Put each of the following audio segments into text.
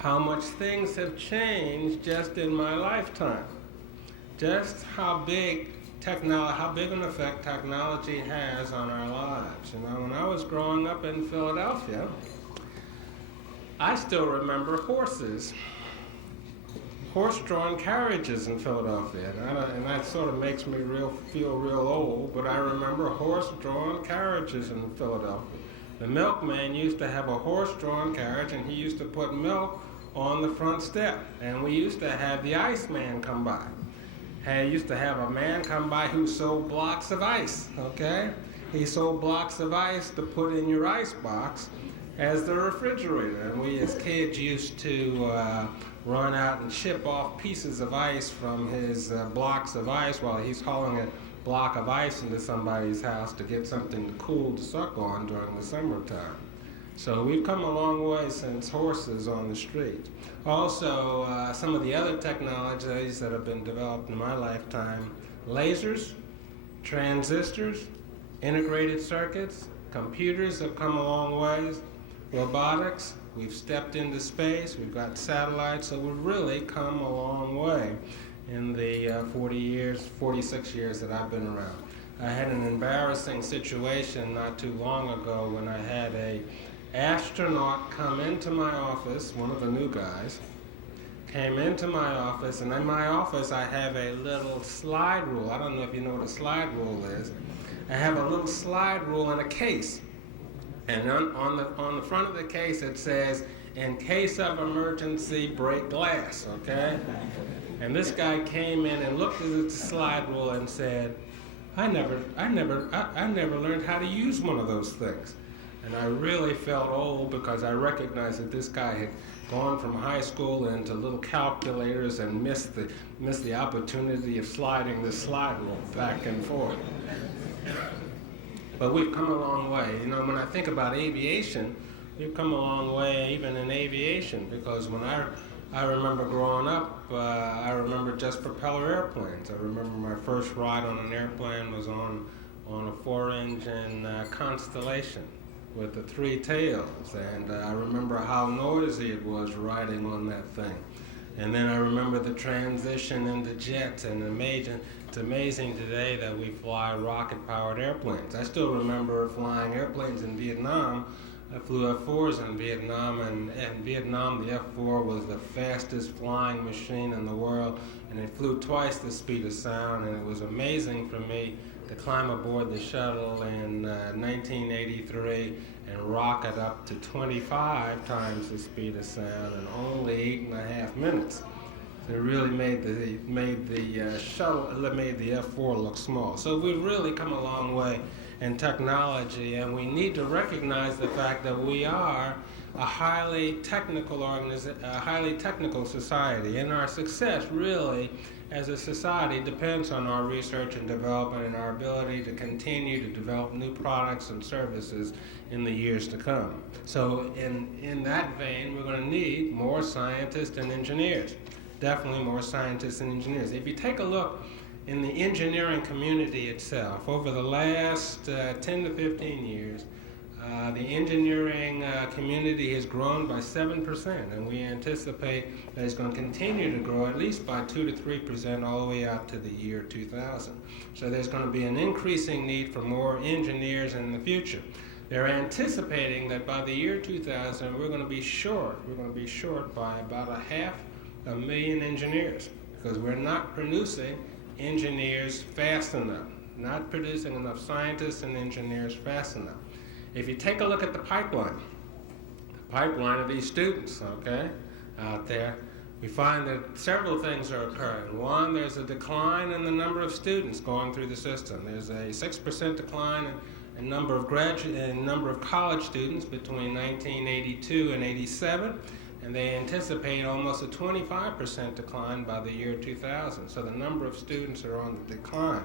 how much things have changed just in my lifetime. Just how big an effect technology has on our lives. You know, when I was growing up in Philadelphia, I still remember horse-drawn carriages in Philadelphia, and that sort of makes me feel real old. But I remember horse-drawn carriages in Philadelphia. The milkman used to have a horse-drawn carriage, and he used to put milk on the front step. And we used to have the iceman come by. He used to have a man come by who sold blocks of ice, okay? He sold blocks of ice to put in your ice box as the refrigerator. And we as kids used to run out and chip off pieces of ice from his blocks of ice while he's hauling a block of ice into somebody's house to get something cool to suck on during the summertime. So we've come a long way since horses on the street. Also, some of the other technologies that have been developed in my lifetime: lasers, transistors, integrated circuits, computers have come a long ways, robotics, we've stepped into space, we've got satellites, so we've really come a long way in the 46 years that I've been around. I had an embarrassing situation not too long ago when I had a astronaut come into my office, one of the new guys, came into my office, and in my office I have a little slide rule. I don't know if you know what a slide rule is. I have a little slide rule in a case. And on the front of the case it says, "In case of emergency, break glass," okay? And this guy came in and looked at the slide rule and said, I never learned how to use one of those things. And I really felt old because I recognized that this guy had gone from high school into little calculators and missed the opportunity of sliding the slide rule back and forth. But we've come a long way. You know, when I think about aviation, we've come a long way even in aviation, because when I remember growing up, I remember just propeller airplanes. I remember my first ride on an airplane was on a 4-engine Constellation with the 3 tails, and I remember how noisy it was riding on that thing. And then I remember the transition into jets, and it's amazing today that we fly rocket-powered airplanes. I still remember flying airplanes in Vietnam. I flew F-4s in Vietnam, and in Vietnam the F-4 was the fastest flying machine in the world, and it flew twice the speed of sound, and it was amazing for me to climb aboard the shuttle in 1983 and rocket up to 25 times the speed of sound in only 8.5 minutes. So it really made the F-4 look small. So we've really come a long way in technology, and we need to recognize the fact that we are a highly technical society, and our success really as a society depends on our research and development and our ability to continue to develop new products and services in the years to come. So in that vein, we're going to need more scientists and engineers, definitely more scientists and engineers. If you take a look in the engineering community itself, over the last 10 to 15 years, the engineering community has grown by 7%, and we anticipate that it's going to continue to grow at least by 2 to 3% all the way out to the year 2000. So there's going to be an increasing need for more engineers in the future. They're anticipating that by the year 2000, we're going to be short. We're going to be short by about 500,000 engineers, because we're not producing engineers fast enough, not producing enough scientists and engineers fast enough. If you take a look at the pipeline of these students, okay, out there, we find that several things are occurring. One, there's a decline in the number of students going through the system. There's a 6% decline in number of college students between 1982 and 87, and they anticipate almost a 25% decline by the year 2000. So the number of students are on the decline.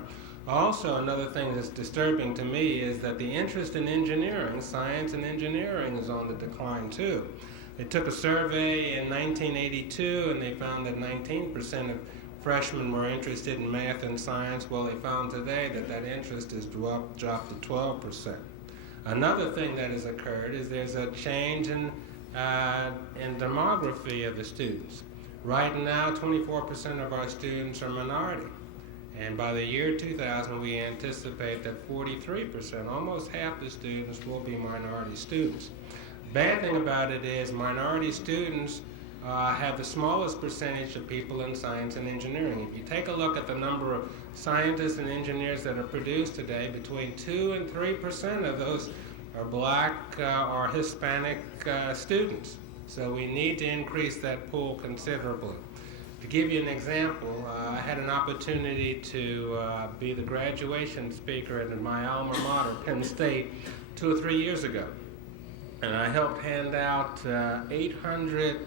Also, another thing that's disturbing to me is that the interest in engineering, science and engineering, is on the decline too. They took a survey in 1982 and they found that 19% of freshmen were interested in math and science. Well, they found today that interest has dropped to 12%. Another thing that has occurred is there's a change in in demography of the students. Right now, 24% of our students are minority. And by the year 2000, we anticipate that 43%, almost half the students, will be minority students. Bad thing about it is minority students have the smallest percentage of people in science and engineering. If you take a look at the number of scientists and engineers that are produced today, between 2 and 3% of those are black or Hispanic students. So we need to increase that pool considerably. To give you an example, I had an opportunity to be the graduation speaker at my alma mater, Penn State, 2 or 3 years ago. And I helped hand out 800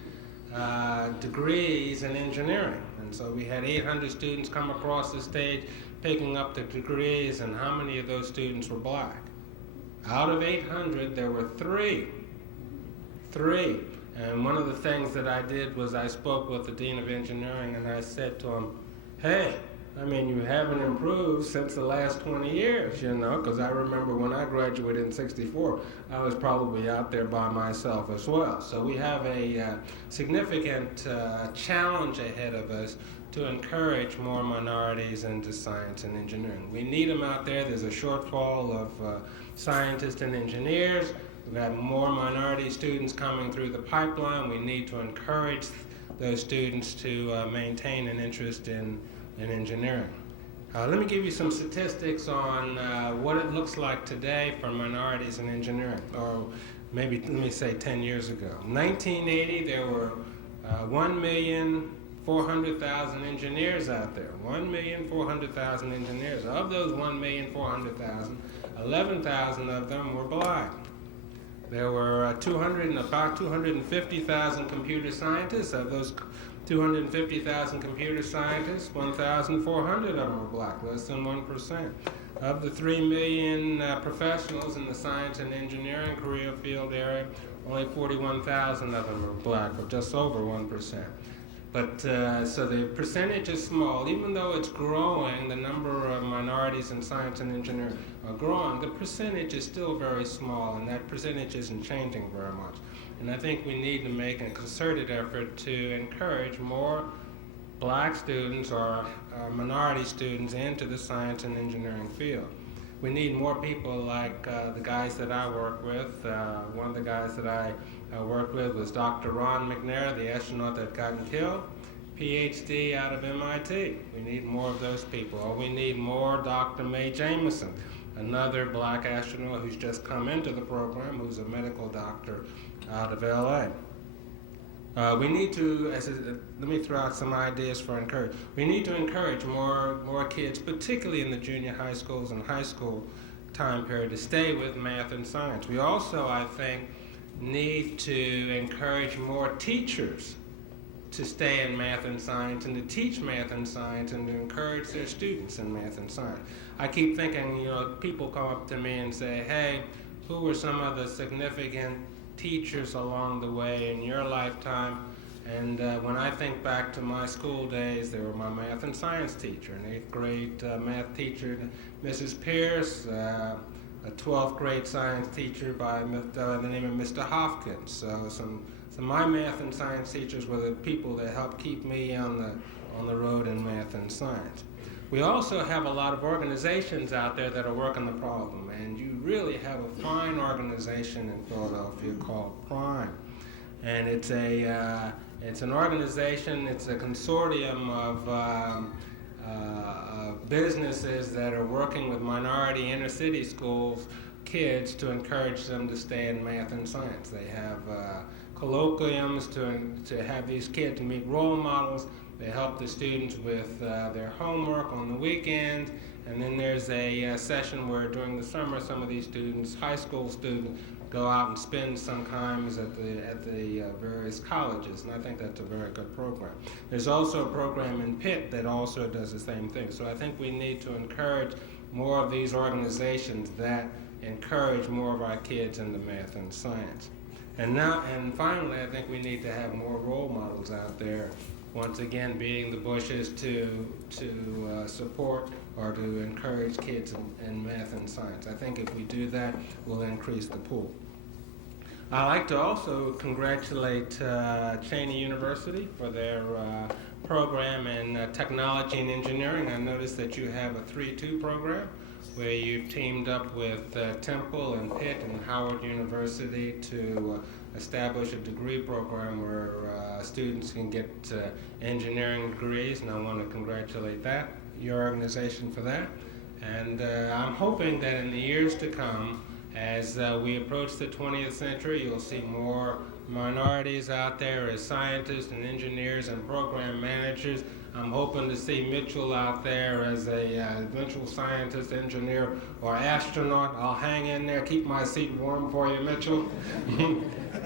degrees in engineering. And so we had 800 students come across the stage picking up the degrees, and how many of those students were black? Out of 800, there were three. And one of the things that I did was I spoke with the Dean of Engineering, and I said to him, hey, I mean, you haven't improved since the last 20 years, you know, because I remember when I graduated in '64, I was probably out there by myself as well. So we have a significant challenge ahead of us to encourage more minorities into science and engineering. We need them out there. There's a shortfall of scientists and engineers. We've got more minority students coming through the pipeline. We need to encourage those students to maintain an interest in engineering. Let me give you some statistics on what it looks like today for minorities in engineering, or maybe let me say 10 years ago. In 1980, there were 1,400,000 engineers out there. 1,400,000 engineers. Of those 1,400,000, 11,000 of them were black. There were about 250,000 computer scientists. Of those 250,000 computer scientists, 1,400 of them were black, less than 1%. Of the 3 million professionals in the science and engineering career field area, only 41,000 of them are black, or just over 1%. But so the percentage is small. Even though it's growing, the number of minorities in science and engineering are growing, the percentage is still very small, and that percentage isn't changing very much. And I think we need to make a concerted effort to encourage more black students or minority students into the science and engineering field. We need more people like the guys that I work with. One of the guys that I worked with was Dr. Ron McNair, the astronaut that got killed, PhD out of MIT. We need more of those people. Or we need more Dr. Mae Jameson, another black astronaut who's just come into the program, who's a medical doctor out of LA. We need to, let me throw out some ideas for encouragement. We need to encourage more kids, particularly in the junior high schools and high school time period, to stay with math and science. We also, I think, need to encourage more teachers to stay in math and science and to teach math and science and to encourage their students in math and science. I keep thinking, you know, people come up to me and say, hey, who were some of the significant teachers along the way in your lifetime? And when I think back to my school days, they were my math and science teacher, an 8th grade math teacher, Mrs. Pierce, a 12th grade science teacher by the name of Mr. Hoffman. So my math and science teachers were the people that helped keep me on the road in math and science. We also have a lot of organizations out there that are working the problem, and you really have a fine organization in Philadelphia called Prime. And it's an organization, it's a consortium of businesses that are working with minority inner city schools kids to encourage them to stay in math and science. They have colloquiums to have these kids meet role models. They help the students with their homework on the weekends, and then there's a session where during the summer some of these students, high school students, go out and spend some times at the various colleges, and I think that's a very good program. There's also a program in Pitt that also does the same thing. So I think we need to encourage more of these organizations that encourage more of our kids into math and science. And finally, I think we need to have more role models out there, once again being the Bushes, to support or to encourage kids in math and science. I think if we do that, we'll increase the pool. I'd like to also congratulate Cheyney University for their program in technology and engineering. I noticed that you have a 3-2 program where you've teamed up with Temple and Pitt and Howard University to establish a degree program where students can get engineering degrees, and I want to congratulate your organization for that. And I'm hoping that in the years to come, as we approach the 20th century, you'll see more minorities out there as scientists and engineers and program managers. I'm hoping to see Mitchell out there as a eventual scientist, engineer, or astronaut. I'll hang in there, keep my seat warm for you, Mitchell.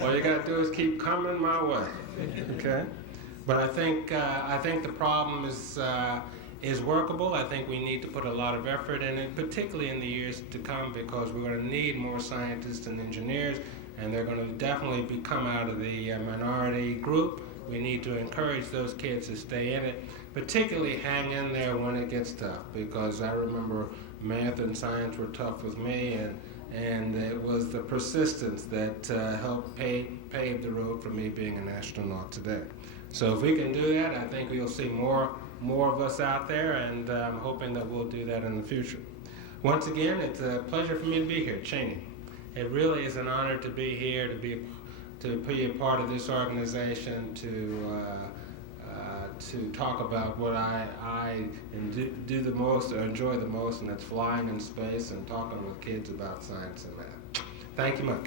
All you got to do is keep coming my way, okay? But I think the problem is workable. I think we need to put a lot of effort in it, particularly in the years to come, because we're going to need more scientists and engineers, and they're going to definitely come out of the minority group. We need to encourage those kids to stay in it, particularly hang in there when it gets tough, because I remember math and science were tough with me, and it was the persistence that helped pave the road for me being an astronaut today. So if we can do that, I think we'll see more of us out there, and I'm hoping that we'll do that in the future. Once again, it's a pleasure for me to be here, Cheyney. It really is an honor to be here, to be a part of this organization, to talk about what I do the most, or enjoy the most, and that's flying in space and talking with kids about science and math. Thank you much.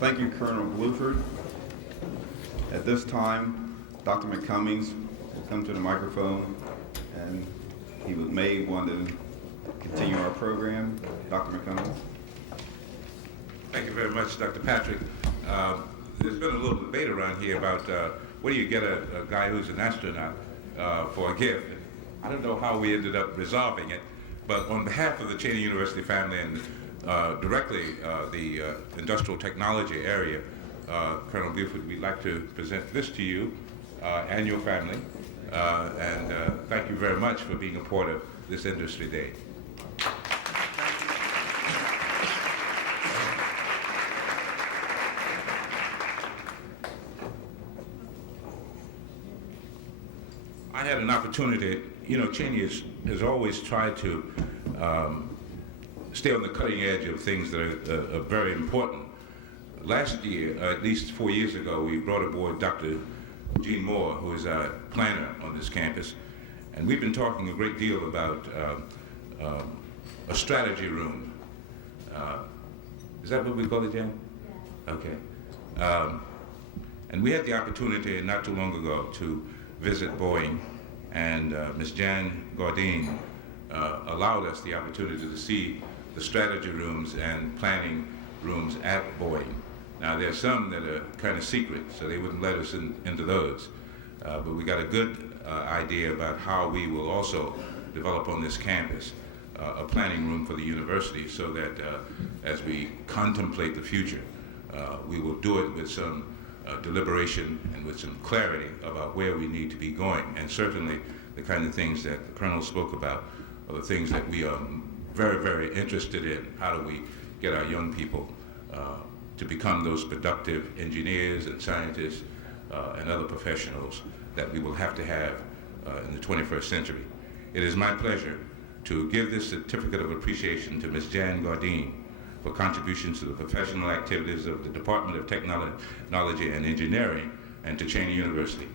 Thank you, Colonel Bluford. At this time, Dr. McCummings will come to the microphone, and he may want to continue our program. Dr. McCummings. Thank you very much, Dr. Patrick. There's been a little debate around here about where do you get a guy who's an astronaut for a gift. I don't know how we ended up resolving it, but on behalf of the Cheyney University family and directly the industrial technology area, Colonel Buford, we'd like to present this to you and your family, and thank you very much for being a part of this Industry Day. I had an opportunity, Cheyney has always tried to stay on the cutting edge of things that are very important. Last year, at least 4 years ago, we brought aboard Dr. Gene Moore, who is our planner on this campus, and we've been talking a great deal about a strategy room. Is that what we call it, Jan? Yeah. Okay. And we had the opportunity not too long ago to visit Boeing, and Ms. Jan Gardine allowed us the opportunity to see the strategy rooms and planning rooms at Boeing. Now, there's some that are kind of secret, so they wouldn't let us into those. But we got a good idea about how we will also develop on this campus a planning room for the university, so that as we contemplate the future, we will do it with some deliberation and with some clarity about where we need to be going. And certainly the kind of things that the Colonel spoke about are the things that we are very, very interested in. How do we get our young people to become those productive engineers and scientists and other professionals that we will have to have in the 21st century. It is my pleasure to give this certificate of appreciation to Ms. Jan Gardine for contributions to the professional activities of the Department of Technology and Engineering and to Cheyney University.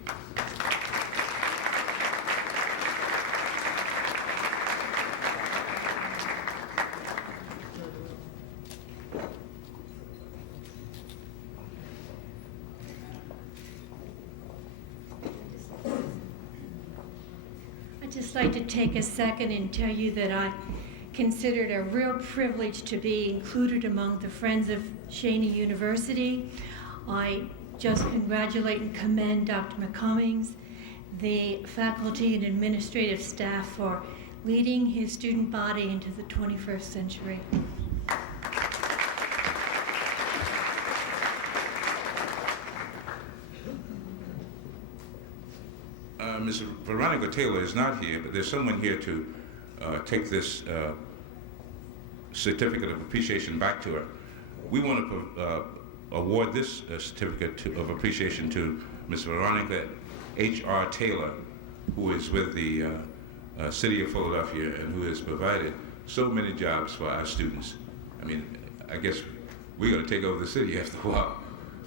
I'd just like to take a second and tell you that I consider it a real privilege to be included among the Friends of Cheyney University. I just congratulate and commend Dr. McCummings, the faculty and administrative staff for leading his student body into the 21st century. Ms. Veronica Taylor is not here, but there's someone here to take this certificate of appreciation back to her. We want to award this certificate of appreciation to Ms. Veronica H.R. Taylor, who is with the City of Philadelphia and who has provided so many jobs for our students. I mean, I guess we're going to take over the city after a while,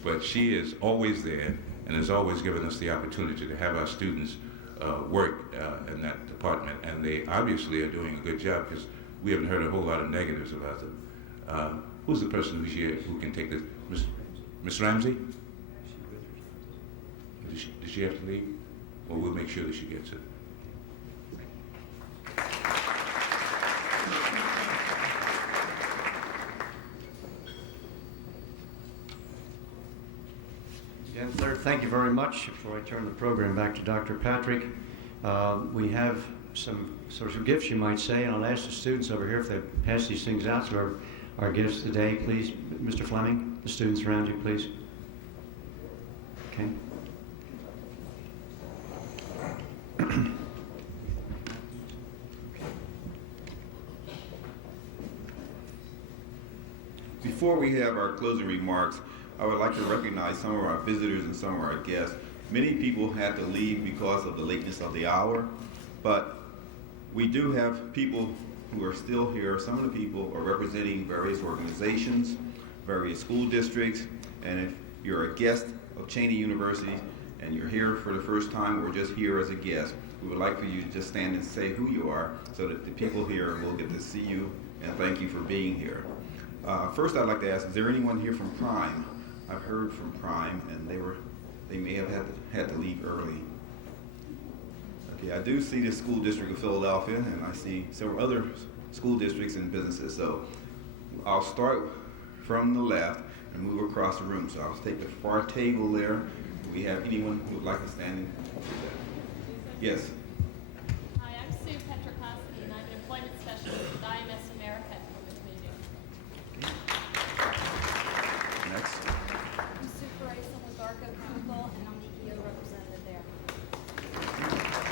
but she is always there and has always given us the opportunity to have our students work in that department, and they obviously are doing a good job because we haven't heard a whole lot of negatives about them. Who's the person who's here who can take this? Miss Ramsey? Did she have to leave? Well, we'll make sure that she gets it. Chancellor, thank you very much. Before I turn the program back to Dr. Patrick, we have some sorts of gifts, you might say, and I'll ask the students over here if they pass these things out to our guests today. Please, Mr. Fleming, the students around you, please. Okay. Before we have our closing remarks, I would like to recognize some of our visitors and some of our guests. Many people had to leave because of the lateness of the hour, but we do have people who are still here. Some of the people are representing various organizations, various school districts, and if you're a guest of Cheyney University and you're here for the first time or just here as a guest, we would like for you to just stand and say who you are so that the people here will get to see you and thank you for being here. First, I'd like to ask, is there anyone here from Prime? I've heard from Prime, and they may have had to leave early. Okay, I do see the school district of Philadelphia, and I see several other school districts and businesses. So I'll start from the left and move across the room. So I'll take the far table there. Do we have anyone who would like to stand in? Yes. Hi, I'm Sue Petrokowski, and I'm an employment specialist with IMS America at Women's Meeting. Next. I'm Sue Carissa with Arco Chemical, and I'm the EO representative there.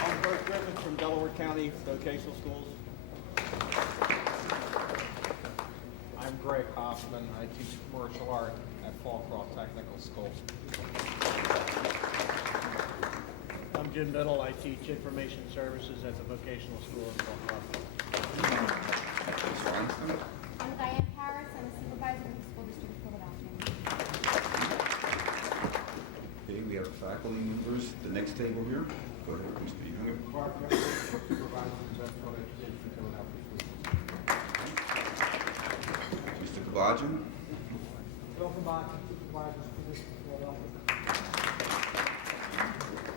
I'm Bert Griffin from Delaware County Vocational Schools. I'm Greg Hoffman. I teach commercial art at Fallcroft Technical School. I'm Jim Biddle. I teach information services at the vocational school in Fallcroft. I'm Diane Harris. I'm a supervisor with the School District of Philadelphia. Okay, we have faculty members. The next table here. Go ahead, Mr. Younger. Mr. Kabajan. Bill Kabajan, supervisor of the District of Philadelphia.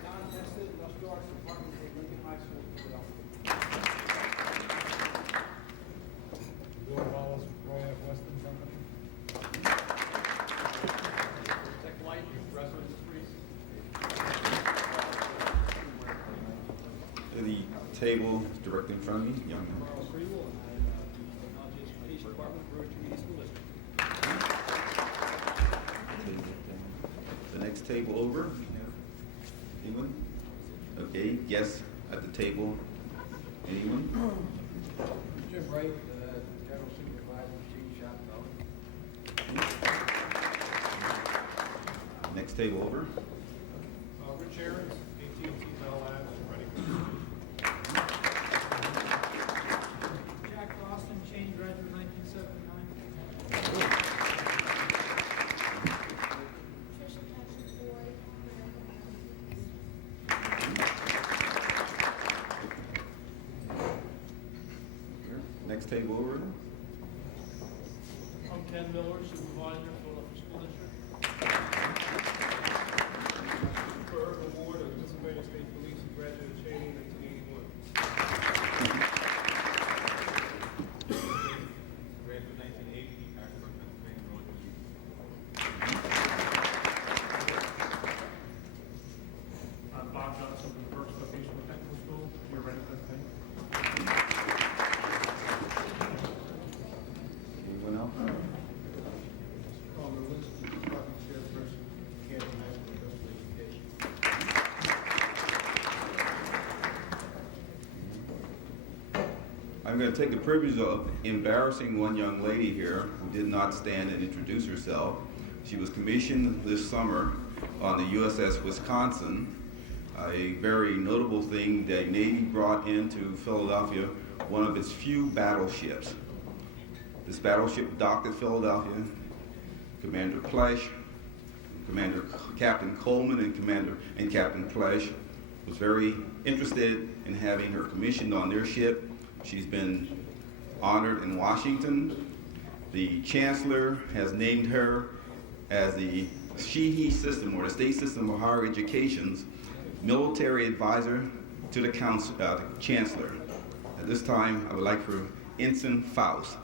Don Nested, Industrial Arts Department at Lincoln High School, Philadelphia. Bill Wallace, Roy F. Weston Company. Tech Light, Residence Streets. To the table directly in front of me, young man. Carl Freewell, and I'm Technology Education Department, Road Community School District. The next table over. Anyone? Okay, guests at the table. Anyone? Jim Wright, General Supervisor, Chief Shop. Next table over. Rich Aarons, AT&T Bell Labs, Reading. Jack Austin, Cheyney graduate 1979. Trisha Patrick Boyd, Next table over. I'm Ken Miller, Supervisor, Philadelphia School District. For Urban Ward of Pennsylvania State Police, who graduated Cheyney in 1981. Graduated 1980, Ashburn, Pennsylvania, Northern Youth. I'm Bob Johnson from Berks Vocational Technical School, here in Pennsylvania. going to take the privilege of embarrassing one young lady here who did not stand and introduce herself. She was commissioned this summer on the USS Wisconsin, a very notable thing. The Navy brought into Philadelphia one of its few battleships. This battleship docked at Philadelphia. Commander Plesh, Captain Coleman, and Captain Plesh was very interested in having her commissioned on their ship. She's been honored in Washington. The Chancellor has named her as the She-He system, or the State System of Higher Education's military advisor to the Chancellor. At this time, I would like for Ensign Faust,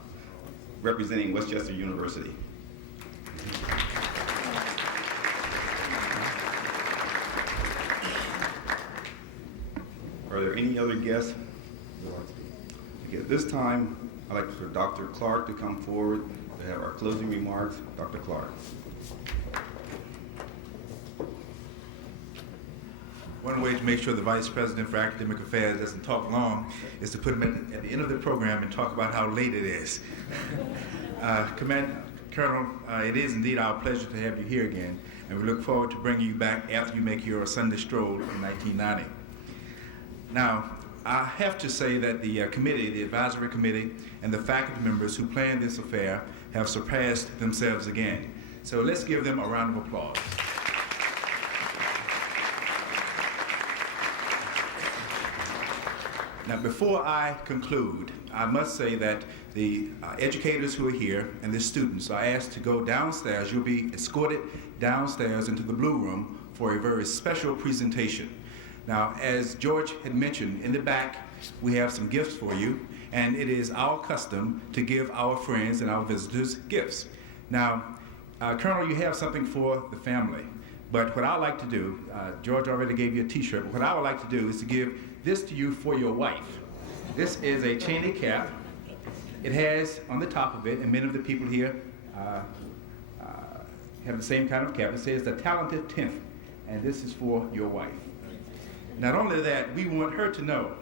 representing Westchester University. Are there any other guests? Okay, at this time, I'd like for Dr. Clark to come forward to have our closing remarks. Dr. Clark. One way to make sure the Vice President for Academic Affairs doesn't talk long is to put him at the end of the program and talk about how late it is. Colonel, it is indeed our pleasure to have you here again, and we look forward to bringing you back after you make your Sunday stroll in 1990. Now, I have to say that the committee, the advisory committee, and the faculty members who planned this affair have surpassed themselves again. So let's give them a round of applause. Now, before I conclude, I must say that the educators who are here and the students are asked to go downstairs. You'll be escorted downstairs into the Blue Room for a very special presentation. Now, as George had mentioned, in the back, we have some gifts for you, and it is our custom to give our friends and our visitors gifts. Now, Colonel, you have something for the family, but what I like to do, George already gave you a t-shirt, but what I would like to do is to give this to you for your wife. This is a Cheyney cap. It has on the top of it, and many of the people here have the same kind of cap. It says the talented 10th, and this is for your wife. Not only that, we want her to know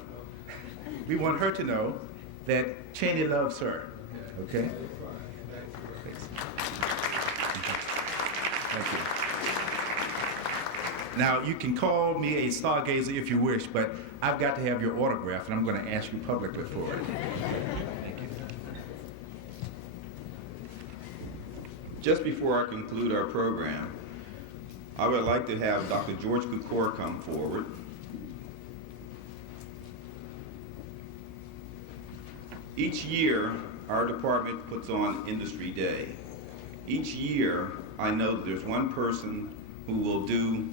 that Cheyney loves her, okay? Thank you. Now, you can call me a stargazer if you wish, but I've got to have your autograph, and I'm going to ask you publicly for it. Thank you. Just before I conclude our program, I would like to have Dr. George Kukor come forward. Each year, our department puts on Industry Day. Each year, I know that there's one person who will do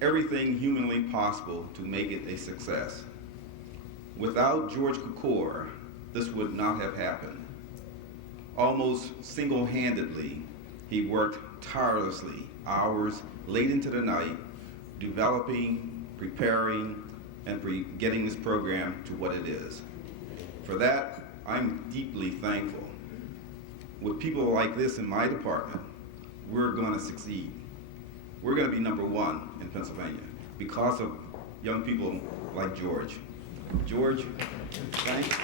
everything humanly possible to make it a success. Without George Kukor, this would not have happened. Almost single-handedly, he worked tirelessly, hours late into the night, developing, preparing, and getting this program to what it is. For that, I'm deeply thankful. With people like this in my department, we're going to succeed. We're going to be #1 in Pennsylvania because of young people like George. George, thanks.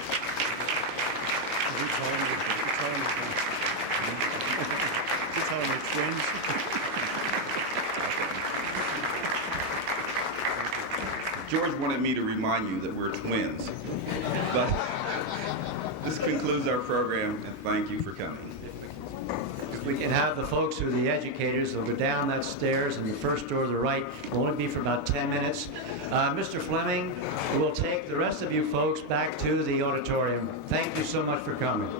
George wanted me to remind you that we're twins. But this concludes our program, and thank you for coming. If we can have the folks who are the educators, they'll go down that stairs, and the first door to the right will only be for about 10 minutes. Mr. Fleming will take the rest of you folks back to the auditorium. Thank you so much for coming.